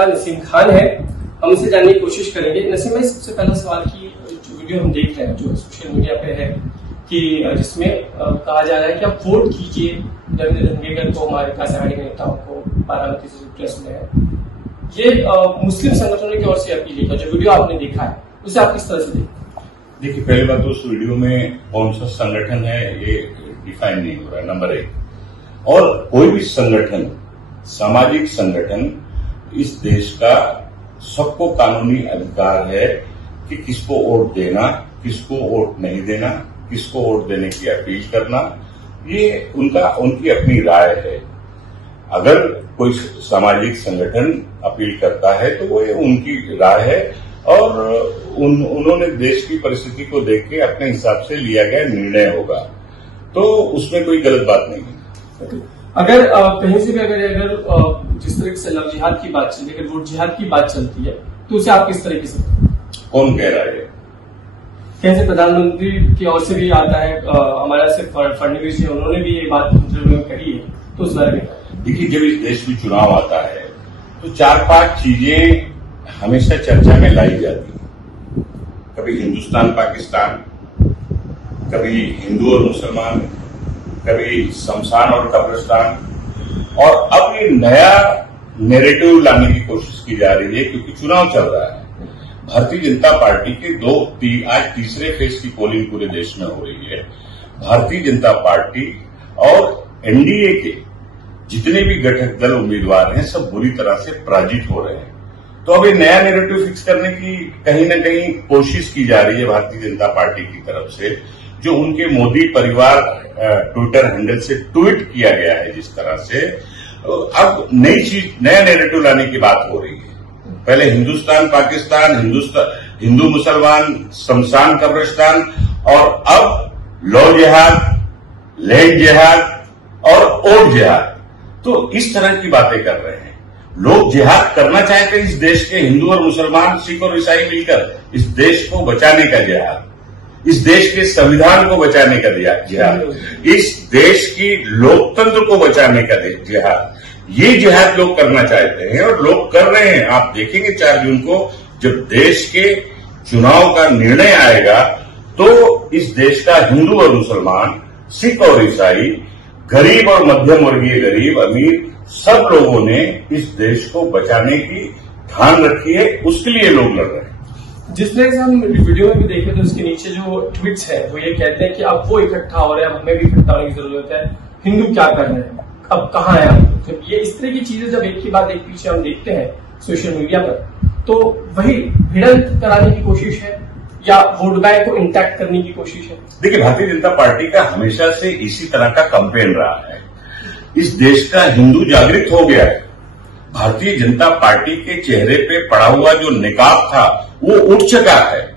लड़का नसीम खान है, हम उनसे जानने की कोशिश करेंगे। नसीम भाई, सबसे पहला सवाल की जो वीडियो हम देख रहे हैं जो सोशल मीडिया पे है कि जिसमें कहा जा रहा है कि आप वोट कीजिए रविंद्र धंगेकर को, हमारे विकास आघाड़ी के नेताओं को, बारामती से प्रेस में है, ये मुस्लिम संगठनों की ओर से अपील है। जो वीडियो आपने देखा है उसे आप किस तरह से देखते हैं? देखिए, पहली बात तो उस वीडियो में कौन सा संगठन है ये डिफाइन नहीं हो रहा है, नंबर 1। और कोई भी संगठन, सामाजिक संगठन इस देश का सबको कानूनी अधिकार है कि किसको वोट देना, किसको वोट नहीं देना, किसको वोट देने की अपील करना, ये उनकी अपनी राय है। अगर कोई सामाजिक संगठन अपील करता है तो वो उनकी राय है और उन्होंने देश की परिस्थिति को देख के अपने हिसाब से लिया गया निर्णय होगा, तो उसमें कोई गलत बात नहीं है। अगर कहीं से भी अगर जिस तरह से लव जिहाद की बात चलती है, अगर वोट जिहाद की बात चलती है, तो उसे आप किस तरीके से? कौन कह रहा है? कहीं से प्रधानमंत्री की ओर से भी आता है, हमारा से फडणवीस जी उन्होंने भी ये बात इंटरव्यू में कही है, तो उस बारे में देखिए, जब इस देश में चुनाव आता है तो 4-5 चीजें हमेशा चर्चा में लाई जाती है। कभी हिंदुस्तान पाकिस्तान, कभी हिंदू और मुसलमान, कभी शमशान और कब्रिस्तान, और अब ये नया नैरेटिव लाने की कोशिश की जा रही है क्योंकि चुनाव चल रहा है। भारतीय जनता पार्टी के आज तीसरे फेज की पोलिंग पूरे देश में हो रही है। भारतीय जनता पार्टी और एनडीए के जितने भी घटक दल उम्मीदवार हैं सब बुरी तरह से पराजित हो रहे हैं। तो अब ये नया नैरेटिव फिक्स करने की कहीं न कहीं कोशिश की जा रही है भारतीय जनता पार्टी की तरफ से, जो उनके मोदी परिवार ट्विटर हैंडल से ट्वीट किया गया है। जिस तरह से अब नया नैरेटिव लाने की बात हो रही है। पहले हिंदुस्तान पाकिस्तान, हिंदू मुसलमान, शमशान कब्रिस्तान, और अब लव जिहाद, लैंड जिहाद और वोट जिहाद। तो इस तरह की बातें कर रहे हैं। लोग जिहाद करना चाहते हैं, इस देश के हिंदू और मुसलमान, सिख और ईसाई मिलकर इस देश को बचाने का जिहाद, इस देश के संविधान को बचाने का जिहाद, इस देश की लोकतंत्र को बचाने का जिहाद, ये जिहाद लोग करना चाहते हैं और लोग कर रहे हैं। आप देखेंगे 4 जून को जब देश के चुनाव का निर्णय आएगा तो इस देश का हिंदू और मुसलमान, सिख और ईसाई, गरीब और मध्यम वर्गीय, गरीब अमीर, सब लोगों ने इस देश को बचाने की ठान रखी है, उसके लिए लोग लड़ रहे हैं। जिस तरह से हम वीडियो में भी देखे तो उसके नीचे जो ट्वीट्स है वो ये कहते हैं कि अब वो इकट्ठा हो रहे हैं, अब हमें भी इकट्ठा होने की जरूरत है, हिंदू क्या कर रहे हैं, अब कहाँ है हम। जब ये इस तरह की चीजें जब एक के बाद एक पीछे हम देखते हैं सोशल मीडिया पर, तो वही भिड़ंत कराने की कोशिश है या वोट बैंक को इंटैक्ट करने की कोशिश है? देखिए, भारतीय जनता पार्टी का हमेशा से इसी तरह का कैंपेन रहा है। इस देश का हिंदू जागृत हो गया है। भारतीय जनता पार्टी के चेहरे पे पड़ा हुआ जो निकाब था वो उठ चुका है।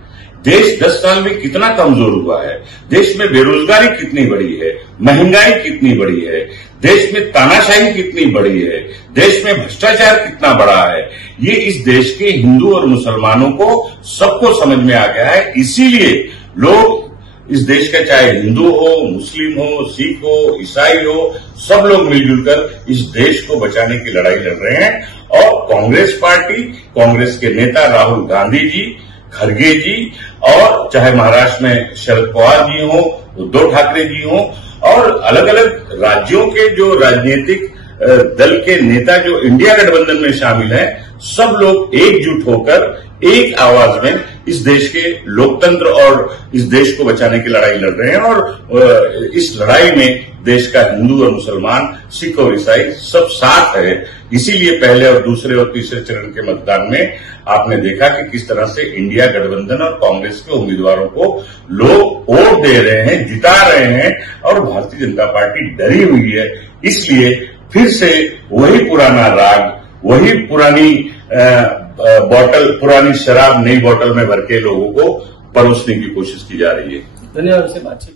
देश 10 साल में कितना कमजोर हुआ है, देश में बेरोजगारी कितनी बढ़ी है, महंगाई कितनी बढ़ी है, देश में तानाशाही कितनी बढ़ी है, देश में भ्रष्टाचार कितना बढ़ा है, ये इस देश के हिंदू और मुसलमानों को सबको समझ में आ गया है। इसीलिए लोग इस देश का, चाहे हिंदू हो, मुस्लिम हो, सिख हो, ईसाई हो, सब लोग मिलजुल कर इस देश को बचाने की लड़ाई लड़ रहे हैं। और कांग्रेस पार्टी, कांग्रेस के नेता राहुल गांधी जी, खड़गे जी, और चाहे महाराष्ट्र में शरद पवार जी हो, उद्धव ठाकरे जी हो, और अलग अलग राज्यों के जो राजनीतिक दल के नेता जो इंडिया गठबंधन में शामिल हैं, सब लोग एकजुट होकर एक आवाज में इस देश के लोकतंत्र और इस देश को बचाने की लड़ाई लड़ रहे हैं। और इस लड़ाई में देश का हिंदू और मुसलमान, सिख और ईसाई सब साथ है। इसीलिए पहले और दूसरे और तीसरे चरण के मतदान में आपने देखा कि किस तरह से इंडिया गठबंधन और कांग्रेस के उम्मीदवारों को लोग वोट दे रहे हैं, जिता रहे हैं, और भारतीय जनता पार्टी डरी हुई है। इसलिए फिर से वही पुराना राग, वही पुरानी पुरानी शराब नई बोतल में भर के लोगों को परोसने की कोशिश की जा रही है। धन्यवाद से बातचीत।